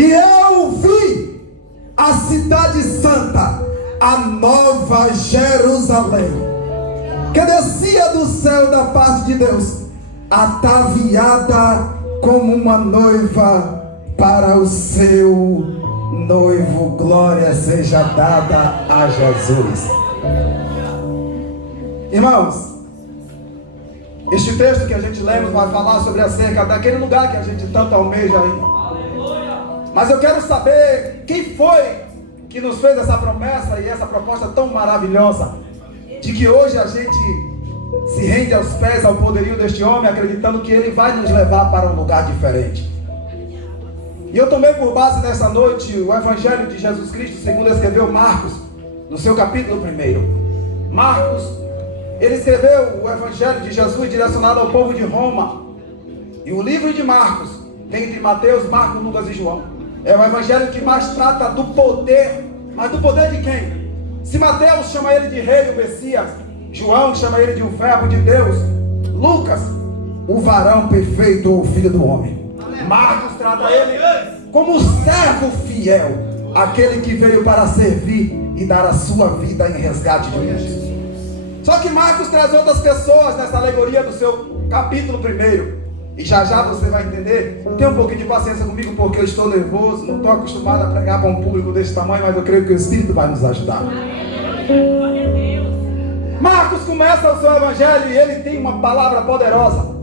E eu vi a cidade santa, a nova Jerusalém, que descia do céu da parte de Deus, ataviada como uma noiva para o seu noivo. Glória seja dada a Jesus. Irmãos, este texto que a gente lê vai falar sobre acerca daquele lugar que a gente tanto almeja aí. Mas eu quero saber quem foi que nos fez essa promessa e essa proposta tão maravilhosa de que hoje a gente se rende aos pés ao poderio deste homem, acreditando que ele vai nos levar para um lugar diferente. E eu tomei por base nessa noite o Evangelho de Jesus Cristo, segundo escreveu Marcos, no seu capítulo 1. Marcos, ele escreveu o Evangelho de Jesus direcionado ao povo de Roma. E o livro de Marcos, dentre Mateus, Marcos, Lucas e João, é o Evangelho que mais trata do poder. Mas do poder de quem? Se Mateus chama ele de rei, o Messias, João chama ele de o verbo de Deus, Lucas, o varão perfeito ou filho do homem, Marcos trata ele como o servo fiel, aquele que veio para servir e dar a sua vida em resgate de muitos. Só que Marcos traz outras pessoas nessa alegoria do seu capítulo 1. E já já você vai entender. Tenha um pouquinho de paciência comigo, porque eu estou nervoso, não estou acostumado a pregar para um público desse tamanho, mas eu creio que o Espírito vai nos ajudar. Marcos começa o seu evangelho e ele tem uma palavra poderosa.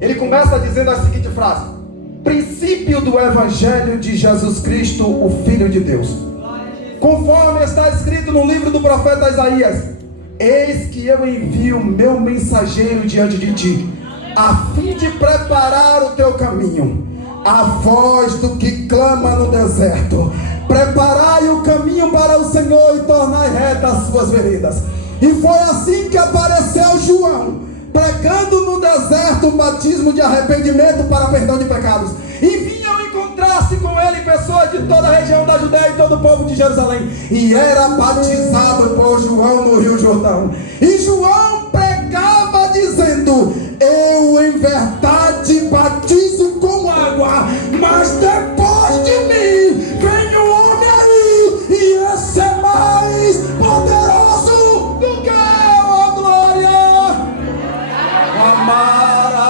Ele começa dizendo a seguinte frase: princípio do evangelho de Jesus Cristo, o Filho de Deus, conforme está escrito no livro do profeta Isaías: eis que eu envio meu mensageiro diante de ti, a fim de preparar o teu caminho. A voz do que clama no deserto: preparai o caminho para o Senhor e tornai retas as suas veredas. E foi assim que apareceu João, pregando no deserto um batismo de arrependimento para perdão de pecados. E vinham encontrar-se com ele pessoas de toda a região da Judéia e todo o povo de Jerusalém. E era batizado por João no Rio Jordão. E João pregava dizendo: eu em verdade batizo com água, mas depois de mim vem um homem aí, e esse é mais poderoso do que eu, ó glória. Amar a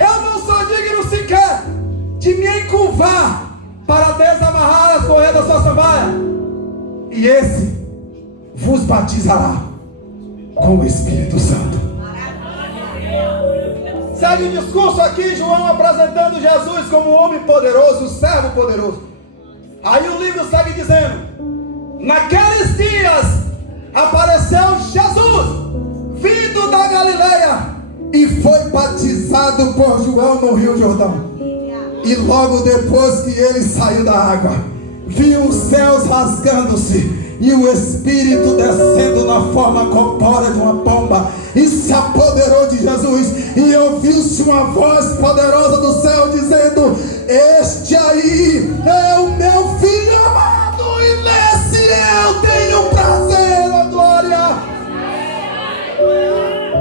eu não sou digno sequer de me encurvar para desamarrar as correias da sua sandália, e esse vos batizará com o Espírito Santo. Segue o discurso aqui, João apresentando Jesus como um homem poderoso, um servo poderoso. Aí o livro segue dizendo: naqueles dias apareceu Jesus, vindo da Galileia, e foi batizado por João no Rio Jordão. E logo depois que ele saiu da água, viu os céus rasgando-se e o Espírito descendo na forma corpórea de uma pomba, e se apoderou de Jesus. E ouviu-se uma voz poderosa do céu dizendo: este aí é o meu filho amado, e nesse eu tenho prazer, ó glória.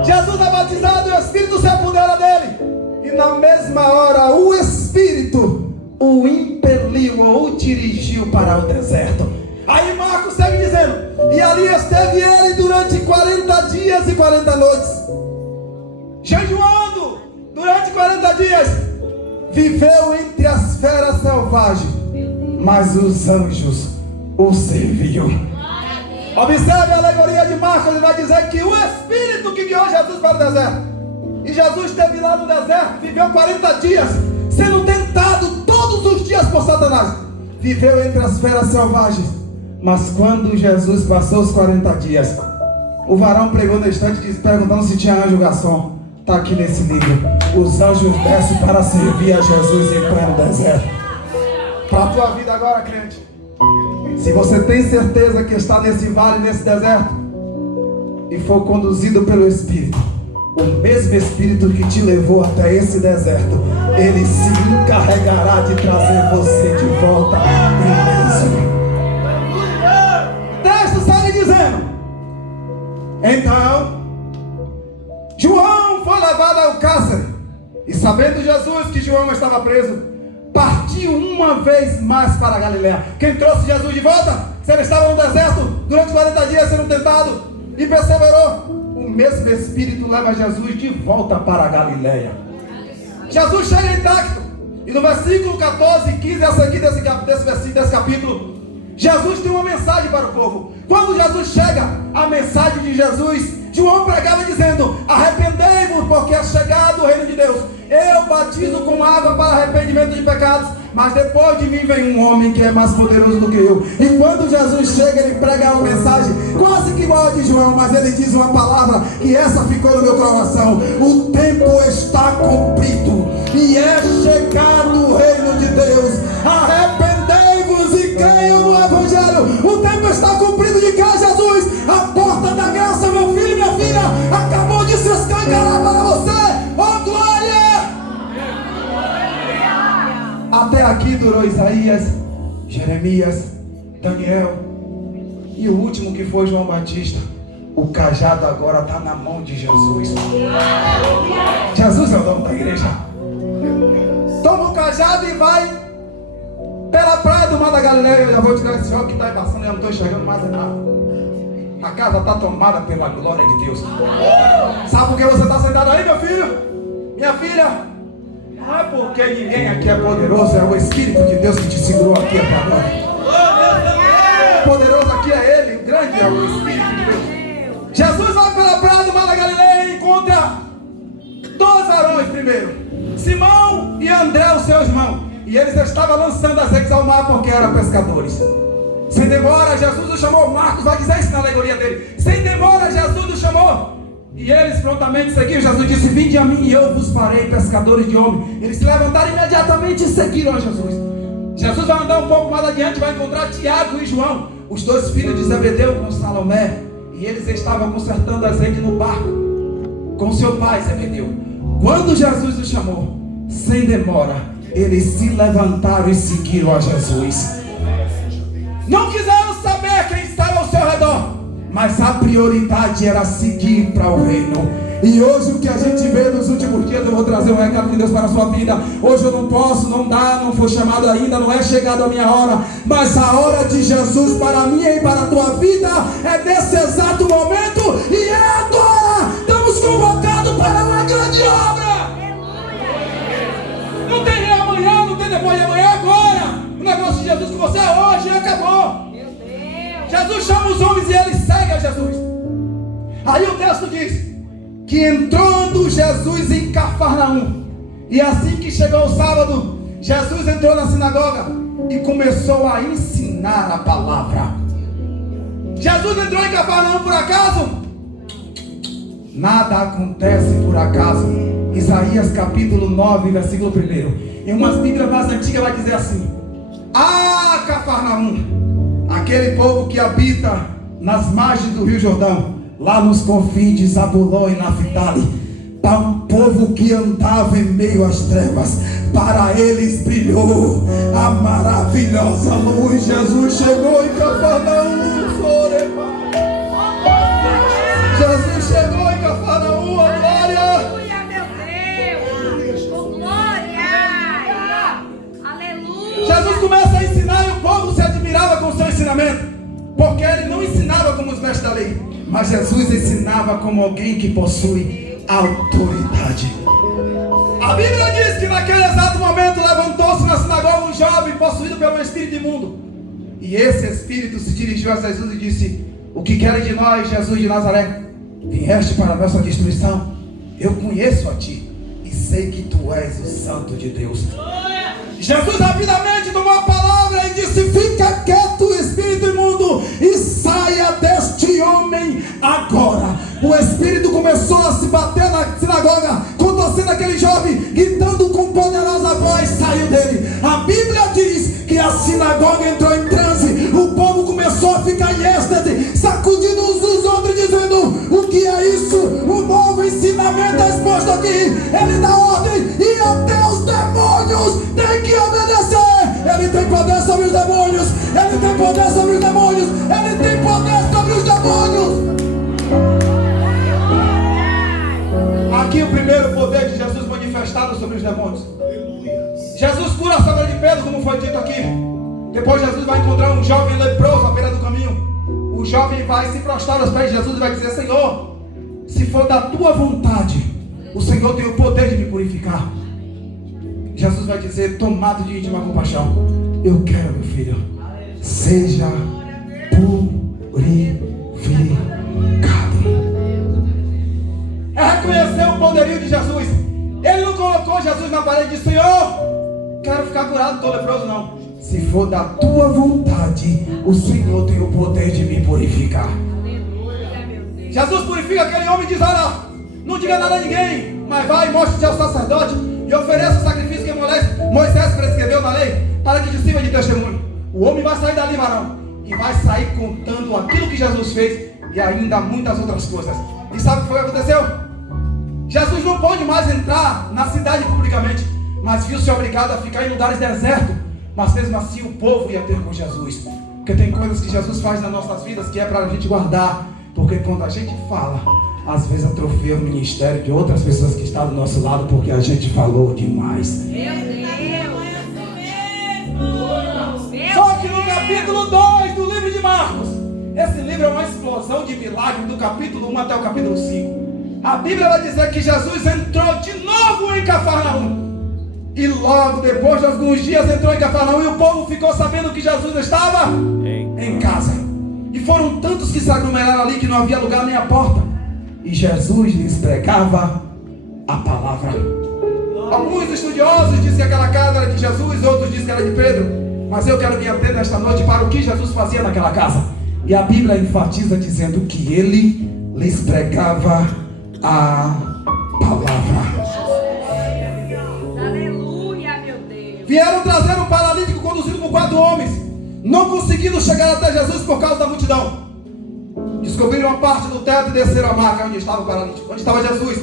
Jesus é batizado e o Espírito se apodera dele, e na mesma hora o Espírito o impeliu ou o dirigiu para o deserto. Aí Marcos segue dizendo: e ali esteve ele durante 40 dias e 40 noites, jejuando durante 40 dias. Viveu entre as feras selvagens, mas os anjos o serviam. Observe a alegoria de Marcos. Ele vai dizer que o Espírito que guiou Jesus para o deserto. E Jesus esteve lá no deserto, viveu 40 dias, sendo tentado todos os dias por Satanás. Viveu entre as feras selvagens. Mas quando Jesus passou os 40 dias, o varão pregou na estante perguntando se tinha anjo garçom. Está aqui nesse livro. Os anjos descem para servir a Jesus em pleno deserto. Para a tua vida agora, crente, se você tem certeza que está nesse vale, nesse deserto, e for conduzido pelo Espírito, o mesmo Espírito que te levou até esse deserto, ele se encarregará de trazer você de volta ileso. Dizendo: então João foi levado ao cárcere E sabendo Jesus que João estava preso, partiu uma vez mais para a Galiléia. Quem trouxe Jesus de volta? Se ele estava no deserto durante 40 dias sendo tentado e perseverou, o mesmo Espírito leva Jesus de volta para a Galiléia. Jesus chega intacto. E no versículo 14 e 15 a seguir desse capítulo, Jesus tem uma mensagem para o povo. Quando Jesus chega, a mensagem de Jesus, João pregava dizendo: arrependei-vos, porque é chegado o reino de Deus. Eu batizo com água para arrependimento de pecados, mas depois de mim vem um homem que é mais poderoso do que eu. E quando Jesus chega, ele prega uma mensagem quase que igual a de João, mas ele diz uma palavra que essa ficou no meu coração: o tempo está cumprido e é chegado o reino de Deus. Arrependei-vos e creiam no Evangelho. O tempo está cumprido de cá, Jesus. A porta da graça, meu filho e minha filha, acabou de se escancarar para você. Oh, glória! Até aqui durou Isaías, Jeremias, Daniel e o último que foi João Batista. O cajado agora está na mão de Jesus. Jesus é o dono da igreja. Toma o cajado e vai pela praia do Mar da Galileia. Eu já vou tirar esse jogo que está passando, eu não estou enxergando mais nada. A casa está tomada pela glória de Deus. Sabe por que você está sentado aí, meu filho? Minha filha? Não é porque ninguém aqui é poderoso, é o Espírito de Deus que te segurou aqui até agora. O poderoso aqui é Ele, o grande é o Espírito de Deus. Jesus vai pela praia do Mar da Galileia e encontra dois varões primeiro, Simão e André, o seu irmão. E eles estavam lançando as redes ao mar porque eram pescadores. Sem demora, Jesus os chamou. Marcos vai dizer isso na alegoria dele. Sem demora, Jesus os chamou. E eles prontamente seguiram. Jesus disse: vinde a mim e eu vos farei pescadores de homens. Eles se levantaram imediatamente e seguiram a Jesus. Jesus vai andar um pouco mais adiante, vai encontrar Tiago e João, os dois filhos de Zebedeu com Salomé. E eles estavam consertando as redes no barco com seu pai Zebedeu. Quando Jesus os chamou, sem demora, eles se levantaram e seguiram a Jesus. Não quiseram saber quem estava ao seu redor, mas a prioridade era seguir para o reino. E hoje o que a gente vê nos últimos dias, eu vou trazer um recado de Deus para a sua vida. Hoje eu não posso, não dá, não foi chamado ainda, não é chegada a minha hora. Mas a hora de Jesus para a minha e para a tua vida é nesse exato momento. E é agora. Estamos convocados para uma grande obra. Não tem amanhã, não tem depois de amanhã, agora. O negócio de Jesus com você é hoje e acabou. Jesus chama os homens e eles seguem a Jesus. Aí o texto diz que entrando Jesus em Cafarnaum, e assim que chegou o sábado, Jesus entrou na sinagoga e começou a ensinar a palavra. Jesus entrou em Cafarnaum por acaso? Nada acontece por acaso. Isaías capítulo 9, versículo 1. Em umas bíblias mais antigas vai dizer assim: ah, Cafarnaum, aquele povo que habita nas margens do Rio Jordão, lá nos confins de Zabulon e Naphtali, para um povo que andava em meio às trevas, para eles brilhou a maravilhosa luz. Jesus chegou em Cafarnaum. Jesus chegou em Cafarnaum, a glória. Aleluia, meu Deus. Oh, glória. Aleluia. Jesus começa a ensinar e o povo se admirava com o seu ensinamento, porque ele não ensinava como os mestres da lei, mas Jesus ensinava como alguém que possui autoridade. A Bíblia diz que naquele exato momento levantou-se na sinagoga um jovem possuído pelo espírito imundo. E esse espírito se dirigiu a Jesus e disse: o que querem de nós, Jesus de Nazaré? Vieste para a nossa destruição? Eu conheço a ti e sei que tu és o Santo de Deus. Jesus rapidamente tomou a palavra e disse: fica quieto, espírito imundo, e saia deste homem agora. O espírito começou a se bater na sinagoga, contorcendo aquele jovem, gritando com poderosa voz, saiu dele. A Bíblia diz que a sinagoga entrou em transe, o povo começou a ficar em êxtase, sacudindo uns dos outros, dizendo: o que é isso? O novo ensinamento é exposto aqui. Ele dá ordem e até os demônios têm que obedecer. Ele tem poder sobre os demônios. Ele tem poder sobre os demônios. Ele tem poder sobre os demônios. Aqui o primeiro poder de Jesus manifestado potestade sobre os demônios. Jesus cura a sogra de Pedro, como foi dito aqui. Depois Jesus vai encontrar um jovem leproso à beira do caminho. O jovem vai se prostrar aos pés de Jesus e vai dizer: Senhor, se for da tua vontade, o Senhor tem o poder de me purificar. Jesus vai dizer, tomado de íntima compaixão: eu quero, meu filho, seja purificado. É reconhecer o poderio de Jesus. Ele não colocou Jesus na parede e disse: Senhor, quero ficar curado, estou leproso. Não. Se for da tua vontade, o Senhor tem o poder de me purificar. Jesus purifica aquele homem e diz: olha, não diga nada a ninguém, mas vai e mostre-te ao sacerdote e ofereça o sacrifício que Moisés prescreveu na lei, para que te sirva de testemunho. O homem vai sair dali, varão, e vai sair contando aquilo que Jesus fez e ainda muitas outras coisas. E sabe o que foi que aconteceu? Jesus não pôde mais entrar na cidade publicamente, mas viu-se obrigado a ficar em lugares desertos. Mas mesmo assim o povo ia ter com Jesus. Porque tem coisas que Jesus faz nas nossas vidas que é para a gente guardar. Porque quando a gente fala, às vezes atrofia o ministério de outras pessoas que estão do nosso lado, porque a gente falou demais. Só que no capítulo 2 do livro de Marcos, esse livro é uma explosão de milagres do capítulo 1 até o capítulo 5. A Bíblia vai dizer que Jesus entrou de novo em Cafarnaum. E logo depois de alguns dias entrou em Cafarnaum e o povo ficou sabendo que Jesus estava em casa. E foram tantos que se aglomeraram ali que não havia lugar nem a porta. E Jesus lhes pregava a palavra. Alguns estudiosos dizem que aquela casa era de Jesus, outros dizem que era de Pedro. Mas eu quero me ater nesta noite para o que Jesus fazia naquela casa. E a Bíblia enfatiza dizendo que ele lhes pregava a palavra. Vieram trazer um paralítico conduzido por 4 homens, não conseguindo chegar até Jesus por causa da multidão. Descobriram uma parte do teto e desceram a marca onde estava o paralítico, onde estava Jesus.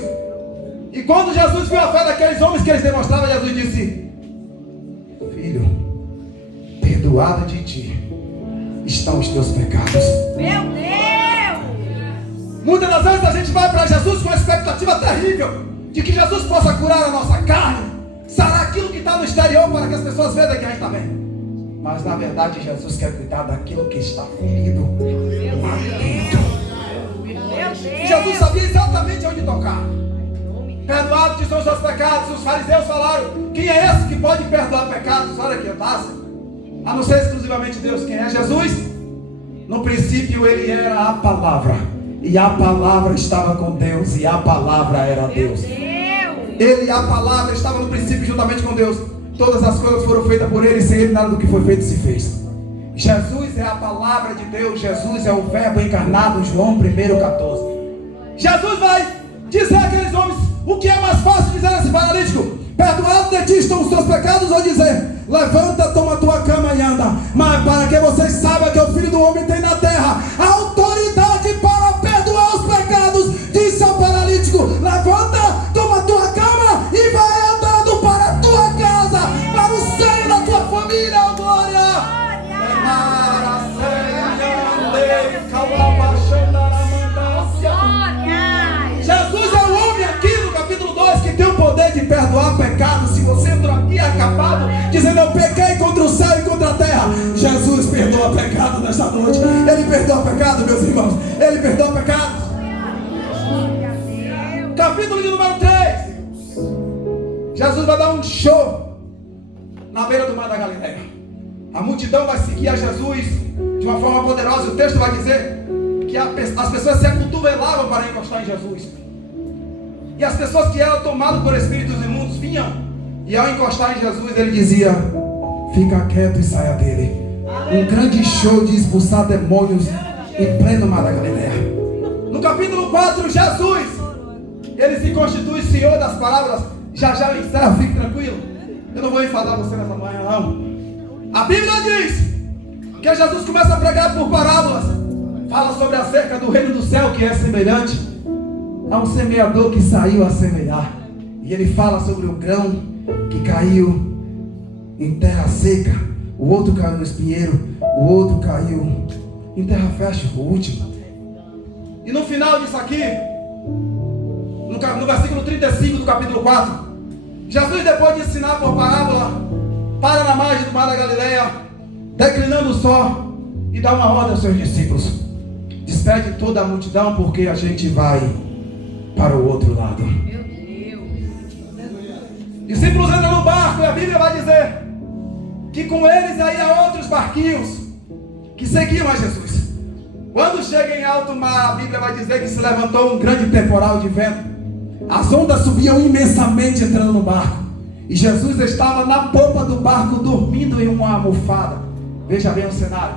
E quando Jesus viu a fé daqueles homens que eles demonstravam, Jesus disse: filho, perdoado de ti estão os teus pecados. Meu Deus! Muitas das vezes a gente vai para Jesus com uma expectativa terrível de que Jesus possa curar a nossa carne, sarar aquilo que está no exterior para que as pessoas vejam que a gente está bem. Mas na verdade Jesus quer cuidar daquilo que está ferido lá dentro. Jesus sabia exatamente onde tocar. Perdoados são os seus pecados. Os fariseus falaram: quem é esse que pode perdoar pecados? Olha que passa. A não ser exclusivamente Deus. Quem é Jesus? No princípio ele era a palavra, e a palavra estava com Deus, e a palavra era Deus. Ele, a palavra, estava no princípio juntamente com Deus. Todas as coisas foram feitas por ele, sem ele nada do que foi feito se fez. Jesus é a palavra de Deus. Jesus é o verbo encarnado. João 1:14. Jesus vai dizer àqueles homens: o que é mais fácil dizer a esse paralítico? Perdoado de ti estão os teus pecados, ou dizer: levanta, toma a tua cama e anda? Mas para que vocês saibam que o Filho do Homem tem na terra a autoridade para perdoar os pecados, disse ao paralítico: levanta, toma a tua cama e vai andando para a tua casa, para o seio da tua família. Glória! Jesus é o homem aqui no capítulo 2 que tem o poder de perdoar pecados. Se você entrou aqui acabado dizendo: eu pequei contra o céu e contra a terra, Jesus perdoa pecado nesta noite. Ele perdoa pecado, meus irmãos. Ele perdoa pecados. Capítulo de número 3. Jesus vai dar um show na beira do mar da Galileia. A multidão vai seguir a Jesus de uma forma poderosa. O texto vai dizer que as pessoas se acotovelavam para encostar em Jesus. E as pessoas que eram tomadas por espíritos imundos vinham, e ao encostar em Jesus ele dizia: fica quieto e saia dele. Um grande show de expulsar demônios em pleno mar da Galileia. No capítulo 4, Jesus, ele se constitui Senhor das palavras. Já eu encerro, fique tranquilo. Eu não vou enfadar você nessa manhã, não. A Bíblia diz que Jesus começa a pregar por parábolas. Fala sobre a cerca do reino do céu, que é semelhante a um semeador que saiu a semear. E ele fala sobre o grão que caiu em terra seca, o outro caiu no espinheiro, o outro caiu em terra fértil, o último. E no final disso aqui, no versículo 35 do capítulo 4, Jesus, depois de ensinar por parábola, para na margem do mar da Galileia, declinando o sol, e dá uma ordem aos seus discípulos: despede toda a multidão, porque a gente vai para o outro lado. Meu Deus. Discípulos entram no barco, e a Bíblia vai dizer que com eles aí há outros barquinhos que seguiam a Jesus. Quando chega em alto mar, a Bíblia vai dizer que se levantou um grande temporal de vento. As ondas subiam imensamente entrando no barco, e Jesus estava na popa do barco dormindo em uma almofada. Veja bem o cenário.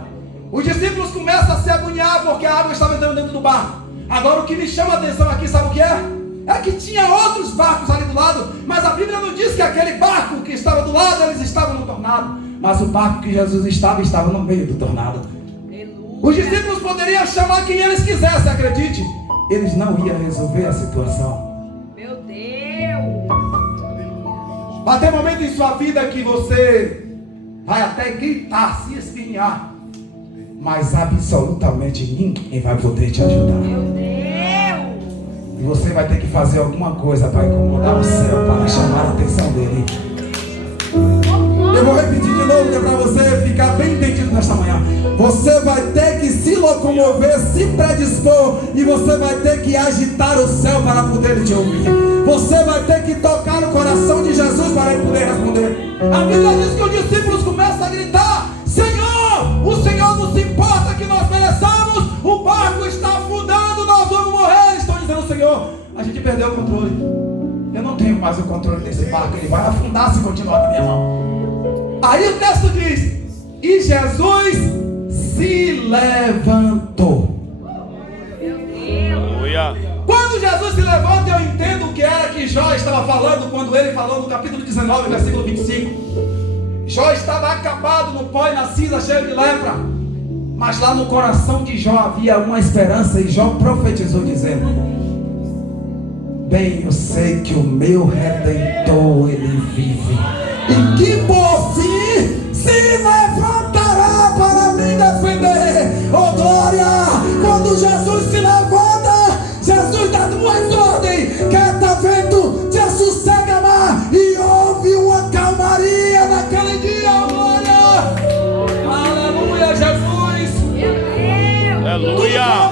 Os discípulos começam a se agoniar porque a água estava entrando dentro do barco. Agora o que me chama a atenção aqui, sabe o que é? É que tinha outros barcos ali do lado, mas a Bíblia não diz que aquele barco que estava do lado, eles estavam no tornado. Mas o barco que Jesus estava no meio do tornado. Os discípulos poderiam chamar quem eles quisessem, acredite, eles não iam resolver a situação. Meu Deus. Vai ter momento em sua vida que você vai até gritar, se espinhar, mas absolutamente ninguém vai poder te ajudar. Meu Deus. E você vai ter que fazer alguma coisa para incomodar o céu, para chamar a atenção dele. Eu vou repetir de novo, que é para você ficar bem entendido nesta manhã. Você vai ter que se locomover, se predispor, e você vai ter que agitar o céu para poder te ouvir. Você vai ter que tocar no coração de Jesus para ele poder responder. A Bíblia diz que os discípulos começam a gritar: Senhor, o Senhor não se importa que nós mereçamos, o barco está afundando, nós vamos morrer. Eles estão dizendo: Senhor, a gente perdeu o controle, eu não tenho mais o controle desse barco, ele vai afundar se continuar na minha mão. Aí o texto diz: e Jesus se levantou. Quando Jesus se levanta, eu entendo o que era que Jó estava falando quando ele falou no capítulo 19, versículo 25. Jó estava acabado no pó e na cinza, cheio de lepra, mas lá no coração de Jó havia uma esperança, e Jó profetizou dizendo: bem eu sei que o meu Redentor ele vive, e que por fim se levantará para me defender. Oh glória! Quando Jesus se levanta, Jesus dá duas ordens: quieta vento, te sossega mar, e houve uma calmaria naquele dia. Oh glória! Aleluia, Jesus! Meu Deus. Aleluia!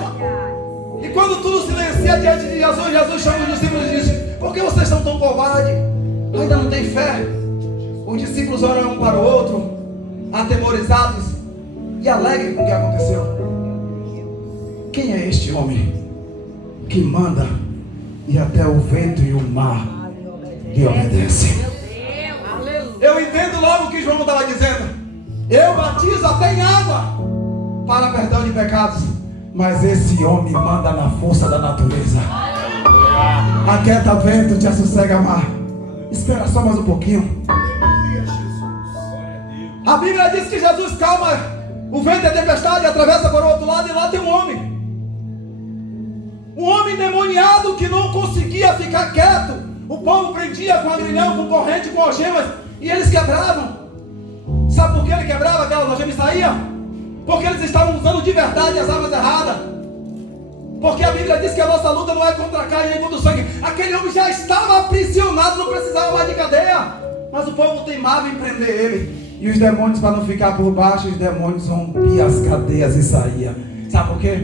E quando tudo silencia diante de Jesus, Jesus chama os discípulos e diz: por que vocês estão tão covardes? Ainda não tem fé? Os discípulos olham um para o outro, atemorizados e alegres com o que aconteceu. Quem é este homem que manda e até o vento e o mar lhe obedecem? Eu entendo logo o que João estava dizendo. Eu batizo até em água para perdão de pecados, mas esse homem manda na força da natureza. Aquieta vento, te assossega mar. Espera só mais um pouquinho. A Bíblia diz que Jesus calma o vento e a tempestade, atravessa para o outro lado, e lá tem um homem. Um homem endemoniado que não conseguia ficar quieto. O povo prendia com agrilhão, com corrente, com algemas, e eles quebravam. Sabe por que ele quebrava aquelas algemas e saía? Porque eles estavam usando de verdade as armas erradas. Porque a Bíblia diz que a nossa luta não é contra a carne nem contra o sangue. Aquele homem já estava aprisionado, não precisava mais de cadeia, mas o povo teimava em prender ele. E os demônios, para não ficar por baixo, os demônios rompiam as cadeias e saíam. Sabe por quê?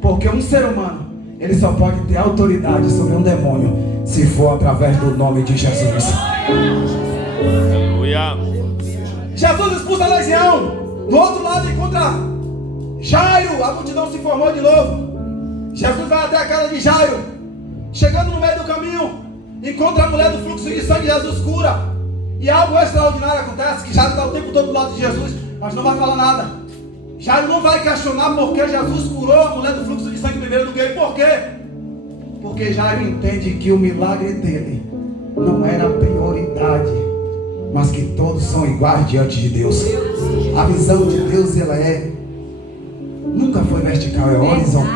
Porque um ser humano, ele só pode ter autoridade sobre um demônio se for através do nome de Jesus. Aleluia! Jesus expulsa a legião. Do outro lado encontra Jairo. A multidão se formou de novo. Jesus vai até a casa de Jairo. Chegando no meio do caminho, encontra a mulher do fluxo de sangue. Jesus cura. E algo extraordinário acontece, que Jairo está o tempo todo do lado de Jesus, mas não vai falar nada. Jairo não vai questionar porque Jesus curou a mulher do fluxo de sangue primeiro do que ele. Por quê? Porque Jairo entende que o milagre dele não era prioridade, mas que todos são iguais diante de Deus. A visão de Deus, ela nunca foi vertical, é horizontal.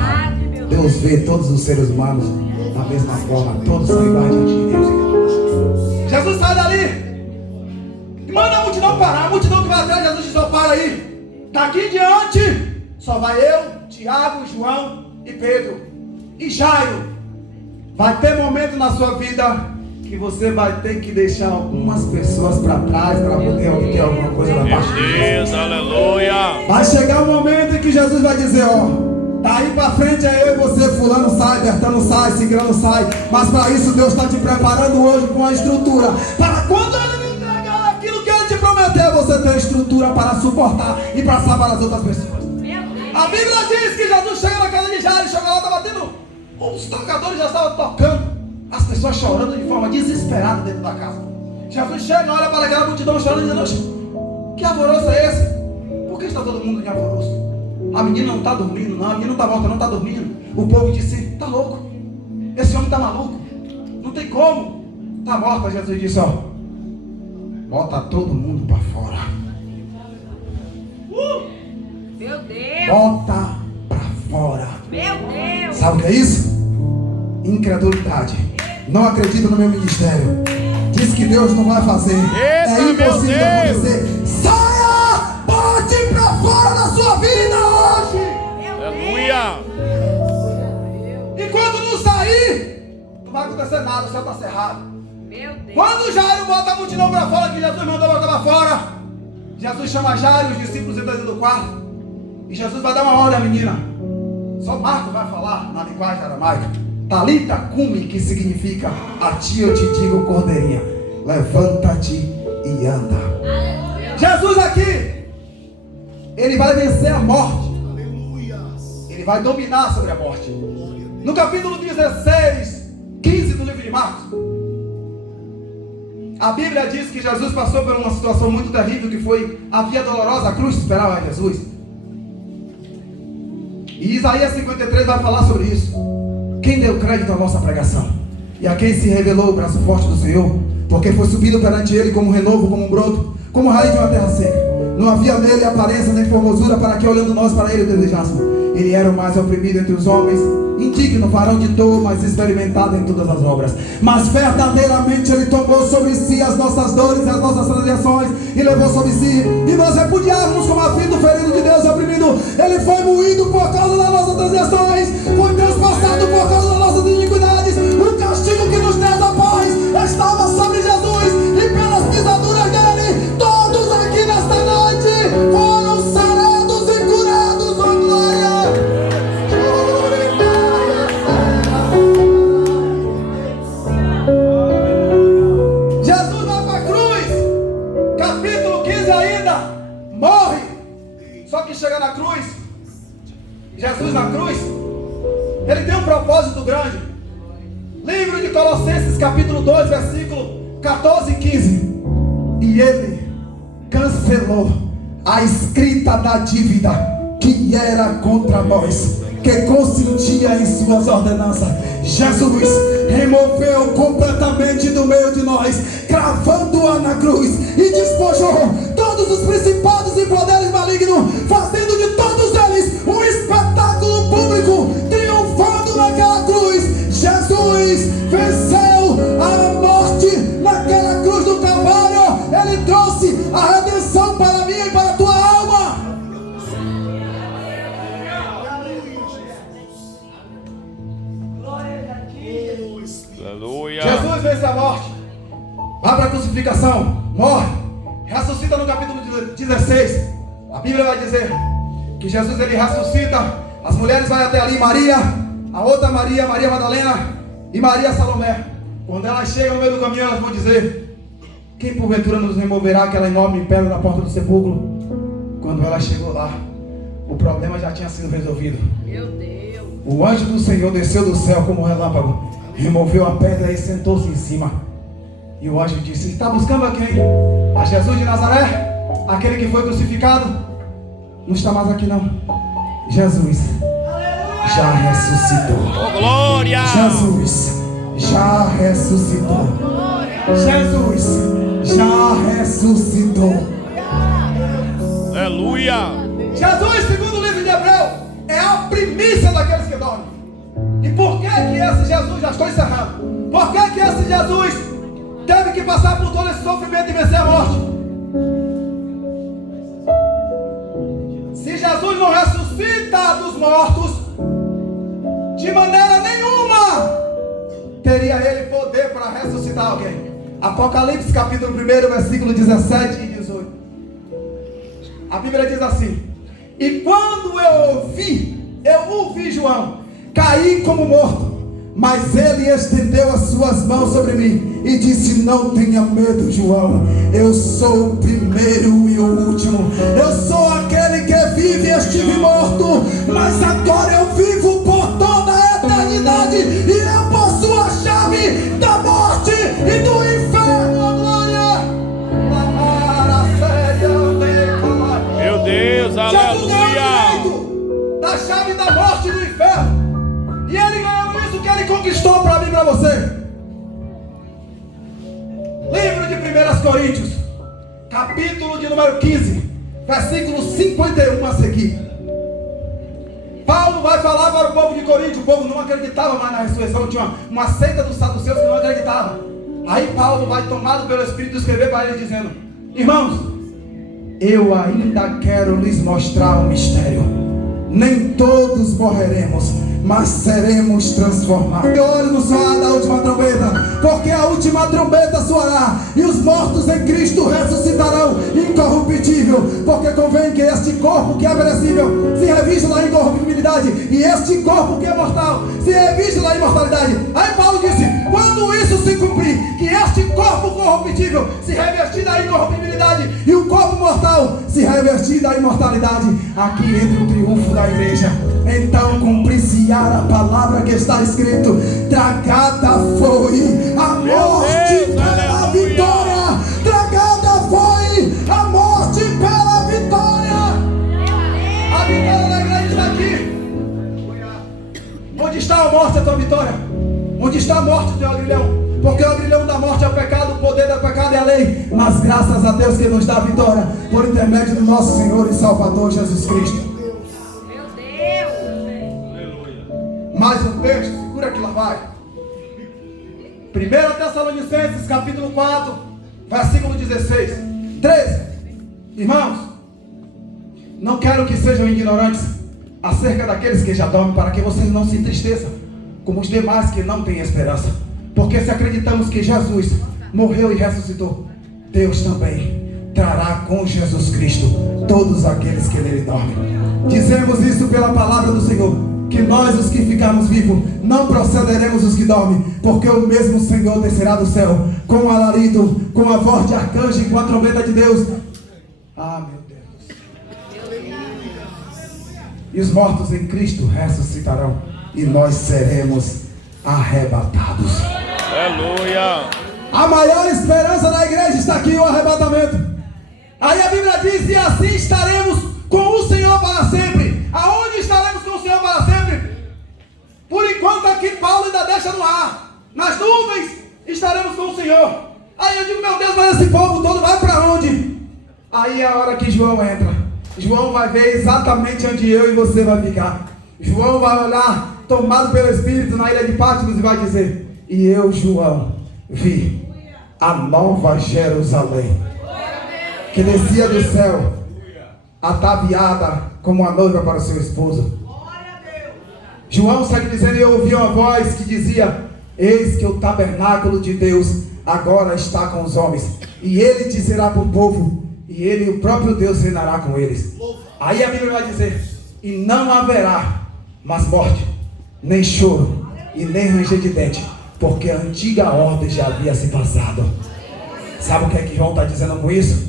Deus vê todos os seres humanos da mesma forma, todos são iguais diante de Deus. Jesus sai dali e manda a multidão parar. A multidão que vai atrás de Jesus diz: só para aí, daqui em diante só vai eu, Tiago, João e Pedro. E Jairo, vai ter momento na sua vida que você vai ter que deixar algumas pessoas para trás para poder obter alguma coisa da parte de Deus. Aleluia. Vai chegar um momento em que Jesus vai dizer, ó, daí para frente é eu e você, fulano sai, Bertano sai, Cicrano sai. Mas para isso Deus está te preparando hoje com a estrutura, para quando Ele me entregar aquilo que Ele te prometeu, você ter estrutura para suportar e passar para as outras pessoas. A Bíblia diz que Jesus chega na casa de Jairo, chega lá, estava tendo, os tocadores já estavam tocando, as pessoas chorando de forma desesperada dentro da casa. Jesus chega, olha para aquela multidão chorando e dizendo, que alvoroço é esse? Por que está todo mundo em alvoroço? A menina não está dormindo, não, a menina não está morta, não está dormindo. O povo disse, está louco, esse homem está maluco, não tem como, está morta. Jesus disse, ó, bota todo mundo para fora. Meu Deus. Bota para fora. Meu Deus. Sabe o que é isso? Incredulidade. Não acredita no meu ministério. Diz que Deus não vai fazer. É impossível acontecer. Saia! Bote para fora da sua vida hoje. Aleluia. Enquanto não sair, não vai acontecer nada. O céu está cerrado. Meu Deus. Quando Jairo bota a multidão para fora, que Jesus mandou botar para fora, Jesus chama Jairo e os discípulos entram dentro do quarto. E Jesus vai dar uma ordem à menina. Só Marco vai falar na linguagem aramaica. Talita cumi, que significa, a ti eu te digo, cordeirinha, levanta-te e anda. Jesus aqui, Ele vai vencer a morte. Ele vai dominar sobre a morte. No capítulo 16, 15 do livro de Marcos, a Bíblia diz que Jesus passou por uma situação muito terrível, que foi a via dolorosa, a cruz que esperava Jesus. E Isaías 53 vai falar sobre isso. Quem deu crédito à nossa pregação? E a quem se revelou o braço forte do Senhor? Porque foi subido perante Ele como um renovo, como um broto, como raiz de uma terra seca. Não havia nele aparência nem formosura para que olhando nós para Ele o desejássemos. Ele era o mais oprimido entre os homens, indigno, varão de dor, mas experimentado em todas as obras. Mas verdadeiramente Ele tomou sobre si as nossas dores e as nossas transgressões, e levou sobre si, e nós repudiávamos como aflito, ferido de Deus, oprimido. Ele foi moído por causa das nossas transgressões, foi transpassado por causa das nossas iniquidades. O castigo que nos traz a paz estava sobre Jesus, e pelas pisaduras dele, todos aqui nesta noite foram sarados e curados. Oh glória! Jesus vai para a cruz, capítulo 15 ainda, morre. Só que chega na cruz, Jesus na cruz, Ele tem um propósito grande. Livro de Colossenses capítulo 2, versículo 14 e 15. E Ele cancelou a escrita da dívida que era contra nós, que consentia em suas ordenanças. Jesus removeu completamente do meio de nós, cravando-a na cruz, e despojou todos os principados e poderes malignos, fazendo de todos eles um espetáculo público, triunfando naquela cruz. Jesus venceu a morte naquela cruz do Calvário. Ele trouxe a redenção para mim e para a tua alma. Aleluia. Jesus vence a morte, vai para a crucificação, morre, ressuscita no capítulo 16. A Bíblia vai dizer que Jesus ele ressuscita. As mulheres vão até ali, Maria, a outra Maria, Maria Madalena e Maria Salomé. Quando elas chegam no meio do caminho, elas vão dizer: quem porventura nos removerá aquela enorme pedra da porta do sepulcro? Quando ela chegou lá, o problema já tinha sido resolvido. Meu Deus. O anjo do Senhor desceu do céu como um relâmpago, removeu a pedra e sentou-se em cima. E o anjo disse: está buscando a quem? A Jesus de Nazaré? Aquele que foi crucificado? Não está mais aqui não. Jesus já ressuscitou. Oh, glória. Jesus já ressuscitou. Jesus já ressuscitou. Aleluia. Jesus, segundo o livro de Hebreu, é a primícia daqueles que dormem. E por que esse Jesus, já estou encerrando, por que esse Jesus teve que passar por todo esse sofrimento e vencer a morte? Se Jesus não ressuscita dos mortos, de maneira nenhuma teria ele poder para ressuscitar alguém. Apocalipse capítulo 1, versículo 17 e 18. A Bíblia diz assim: e quando eu ouvi João, caí como morto. Mas ele estendeu as suas mãos sobre mim e disse: não tenha medo, João. Eu sou o primeiro e o último. Eu sou aquele que vive e estive morto, mas agora eu vivo por toda a eternidade. E eu possuo a chave da morte e do inferno. Glória! Meu Deus, Jesus ganhou o aleluia. direito da chave da morte e do inferno. E ele ganhou isso que ele conquistou para mim e para você. Livro de 1 Coríntios, capítulo de número 15, versículo 51 a seguir. Paulo vai falar para o povo de Corinto. O povo não acreditava mais na ressurreição. Tinha uma seita dos saduceus que não acreditava. Aí Paulo vai, tomado pelo Espírito, escrever para eles dizendo: irmãos, eu ainda quero lhes mostrar um mistério. Nem todos morreremos, mas seremos transformados. E olhe no soar da última trombeta, porque a última trombeta soará, e os mortos em Cristo ressuscitarão incorruptível. Porque convém que este corpo que é perecível se revista da incorruptibilidade, e este corpo que é mortal se revista da imortalidade. Aí Paulo disse: quando isso se cumprir, que este corpo corruptível se revestir da incorruptibilidade, e o corpo mortal se revestir da imortalidade, aqui entra o triunfo da igreja. Então cumprir-se-á a palavra que está escrito: tragada foi a morte pela vitória. Tragada foi a morte pela vitória. A vitória da igreja está aqui. Onde está a morte, a tua vitória? Onde está a morte, o teu agrilhão? Porque o agrilhão da morte é o pecado, o poder do pecado é a lei. Mas graças a Deus que nos dá a vitória por intermédio do nosso Senhor e Salvador Jesus Cristo. Mais um texto, segura que lá vai. 1 Tessalonicenses capítulo 4, versículo 16, 13. Irmãos, não quero que sejam ignorantes acerca daqueles que já dormem, para que vocês não se entristeçam como os demais que não têm esperança. Porque se acreditamos que Jesus morreu e ressuscitou, Deus também trará com Jesus Cristo todos aqueles que nele dormem. Dizemos isso pela palavra do Senhor, que nós, os que ficarmos vivos, não procederemos os que dormem, porque o mesmo Senhor descerá do céu com um alarido, com a voz de arcanjo e com a trombeta de Deus. Ah, meu Deus. E os mortos em Cristo ressuscitarão, e nós seremos arrebatados. Aleluia. A maior esperança da igreja está aqui, o arrebatamento. Aí a Bíblia diz: e assim estaremos com o Senhor para sempre. Aonde estaremos com o Senhor para sempre? Por enquanto aqui Paulo ainda deixa no ar. Nas nuvens estaremos com o Senhor. Aí eu digo: meu Deus, mas esse povo todo vai para onde? Aí é a hora que João entra. João vai ver exatamente onde eu e você vai ficar. João vai olhar, tomado pelo Espírito, na ilha de Patmos, e vai dizer: e eu, João, vi a nova Jerusalém, que descia do céu, ataviada como uma noiva para o seu esposo. João segue dizendo: e eu ouvi uma voz que dizia: eis que o tabernáculo de Deus agora está com os homens, e ele te será por povo, e ele, o próprio Deus, reinará com eles. Aí a Bíblia vai dizer: e não haverá mais morte, nem choro, e nem ranger de dente, porque a antiga ordem já havia se passado. Sabe o que é que João está dizendo com isso?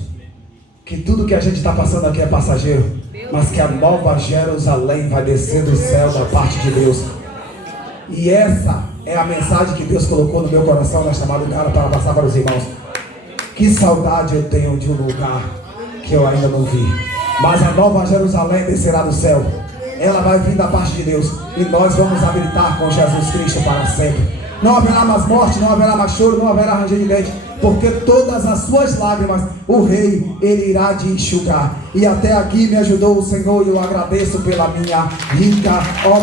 Que tudo que a gente está passando aqui é passageiro, mas que a nova Jerusalém vai descer do céu da parte de Deus. E essa é a mensagem que Deus colocou no meu coração nesta madrugada para passar para os irmãos. Que saudade eu tenho de um lugar que eu ainda não vi, mas a nova Jerusalém descerá do céu. Ela vai vir da parte de Deus, e nós vamos habitar com Jesus Cristo para sempre. Não haverá mais morte, não haverá mais choro, não haverá ranger de dente, porque todas as suas lágrimas o Rei, Ele irá de enxugar. E até aqui me ajudou o Senhor, e eu agradeço pela minha rica